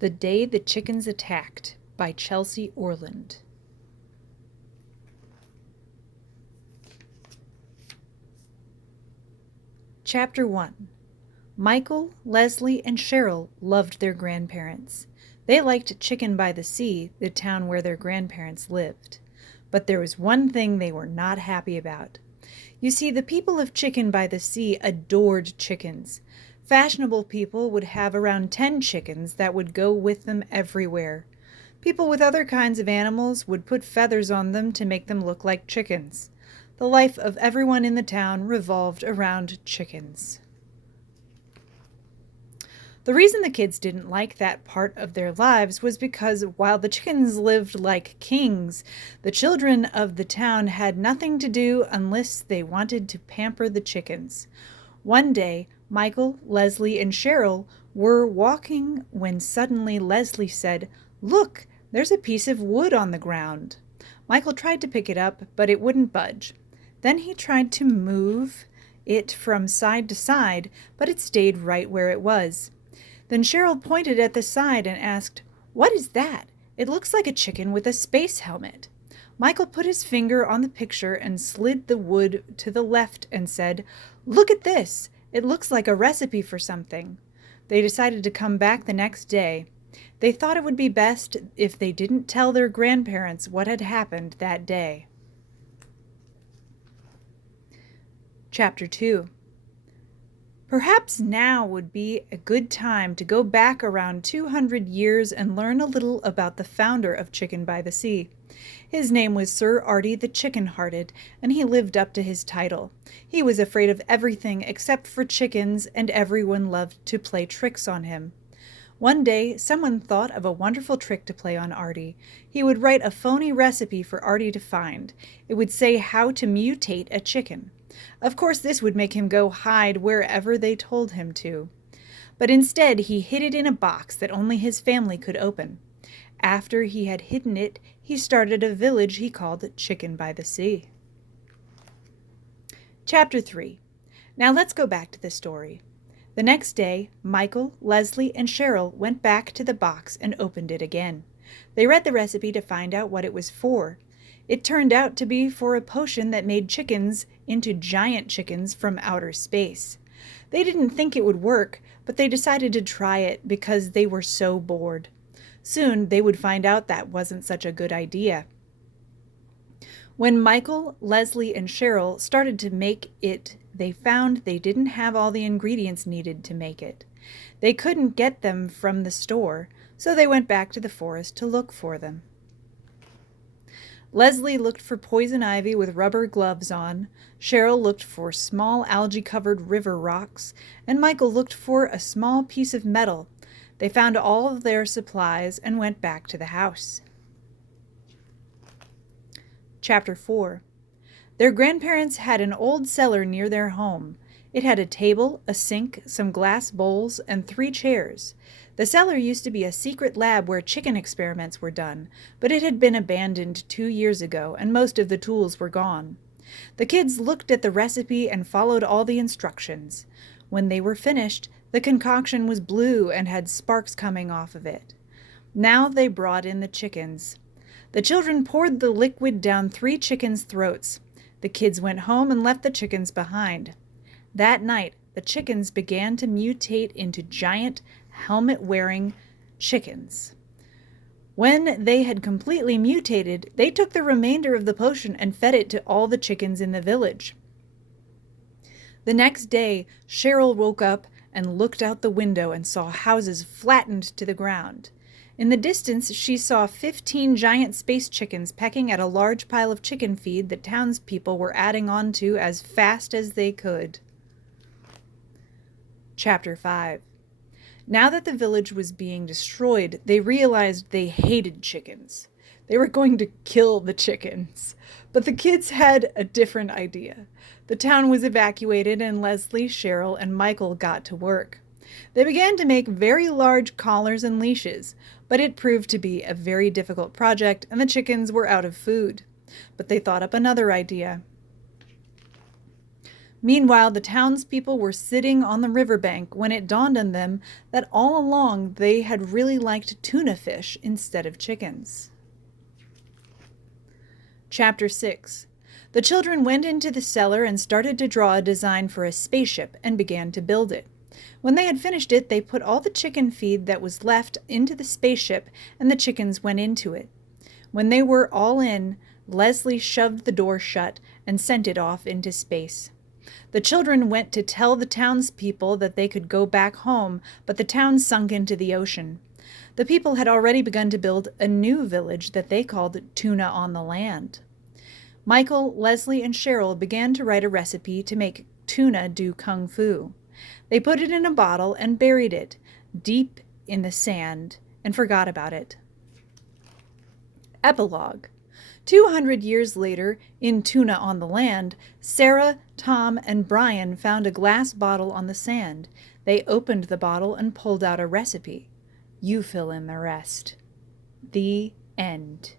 The Day the Chickens Attacked by Chelsea Orland. Chapter 1. Michael, Leslie, and Cheryl loved their grandparents. They liked Chicken by the Sea, the town where their grandparents lived. But there was one thing they were not happy about. You see, the people of Chicken by the Sea adored chickens. Fashionable people would have around 10 chickens that would go with them everywhere. People with other kinds of animals would put feathers on them to make them look like chickens. The life of everyone in the town revolved around chickens. The reason the kids didn't like that part of their lives was because while the chickens lived like kings, the children of the town had nothing to do unless they wanted to pamper the chickens. One day, Michael, Leslie, and Cheryl were walking when suddenly Leslie said, "Look, there's a piece of wood on the ground." Michael tried to pick it up, but it wouldn't budge. Then he tried to move it from side to side, but it stayed right where it was. Then Cheryl pointed at the side and asked, "What is that? It looks like a chicken with a space helmet." Michael put his finger on the picture and slid the wood to the left and said, "Look at this. It looks like a recipe for something." They decided to come back the next day. They thought it would be best if they didn't tell their grandparents what had happened that day. Chapter 2. Perhaps now would be a good time to go back around 200 years and learn a little about the founder of Chicken by the Sea. His name was Sir Artie the Chicken-Hearted, and he lived up to his title. He was afraid of everything except for chickens, and everyone loved to play tricks on him. One day, someone thought of a wonderful trick to play on Artie. He would write a phony recipe for Artie to find. It would say how to mutate a chicken. Of course, this would make him go hide wherever they told him to. But instead, he hid it in a box that only his family could open. After he had hidden it, he started a village he called Chicken by the Sea. Chapter 3. Now let's go back to the story. The next day, Michael, Leslie, and Cheryl went back to the box and opened it again. They read the recipe to find out what it was for. It turned out to be for a potion that made chickens into giant chickens from outer space. They didn't think it would work, but they decided to try it because they were so bored. Soon they would find out that wasn't such a good idea. When Michael, Leslie, and Cheryl started to make it, they found they didn't have all the ingredients needed to make it. They couldn't get them from the store, so they went back to the forest to look for them. Leslie looked for poison ivy with rubber gloves on, Cheryl looked for small algae-covered river rocks, and Michael looked for a small piece of metal. They found all of their supplies and went back to the house. Chapter 4. Their grandparents had an old cellar near their home. It had a table, a sink, some glass bowls, and 3 chairs. The cellar used to be a secret lab where chicken experiments were done, but it had been abandoned 2 years ago, and most of the tools were gone. The kids looked at the recipe and followed all the instructions. When they were finished, the concoction was blue and had sparks coming off of it. Now they brought in the chickens. The children poured the liquid down 3 chickens' throats. The kids went home and left the chickens behind. That night, the chickens began to mutate into giant, helmet-wearing chickens. When they had completely mutated, they took the remainder of the potion and fed it to all the chickens in the village. The next day, Cheryl woke up and looked out the window and saw houses flattened to the ground. In the distance, she saw 15 giant space chickens pecking at a large pile of chicken feed that townspeople were adding on to as fast as they could. Chapter 5. Now that the village was being destroyed, they realized they hated chickens. They were going to kill the chickens. But the kids had a different idea. The town was evacuated and Leslie, Cheryl, and Michael got to work. They began to make very large collars and leashes, but it proved to be a very difficult project and the chickens were out of food. But they thought up another idea. Meanwhile, the townspeople were sitting on the riverbank when it dawned on them that all along they had really liked tuna fish instead of chickens. Chapter 6. The children went into the cellar and started to draw a design for a spaceship and began to build it. When they had finished it, they put all the chicken feed that was left into the spaceship, and the chickens went into it. When they were all in, Leslie shoved the door shut and sent it off into space. The children went to tell the townspeople that they could go back home, but the town sunk into the ocean. The people had already begun to build a new village that they called Tuna on the Land. Michael, Leslie, and Cheryl began to write a recipe to make tuna do kung fu. They put it in a bottle and buried it deep in the sand and forgot about it. Epilogue. 200 years later, in Tuna on the Land, Sarah, Tom, and Brian found a glass bottle on the sand. They opened the bottle and pulled out a recipe. You fill in the rest. The end.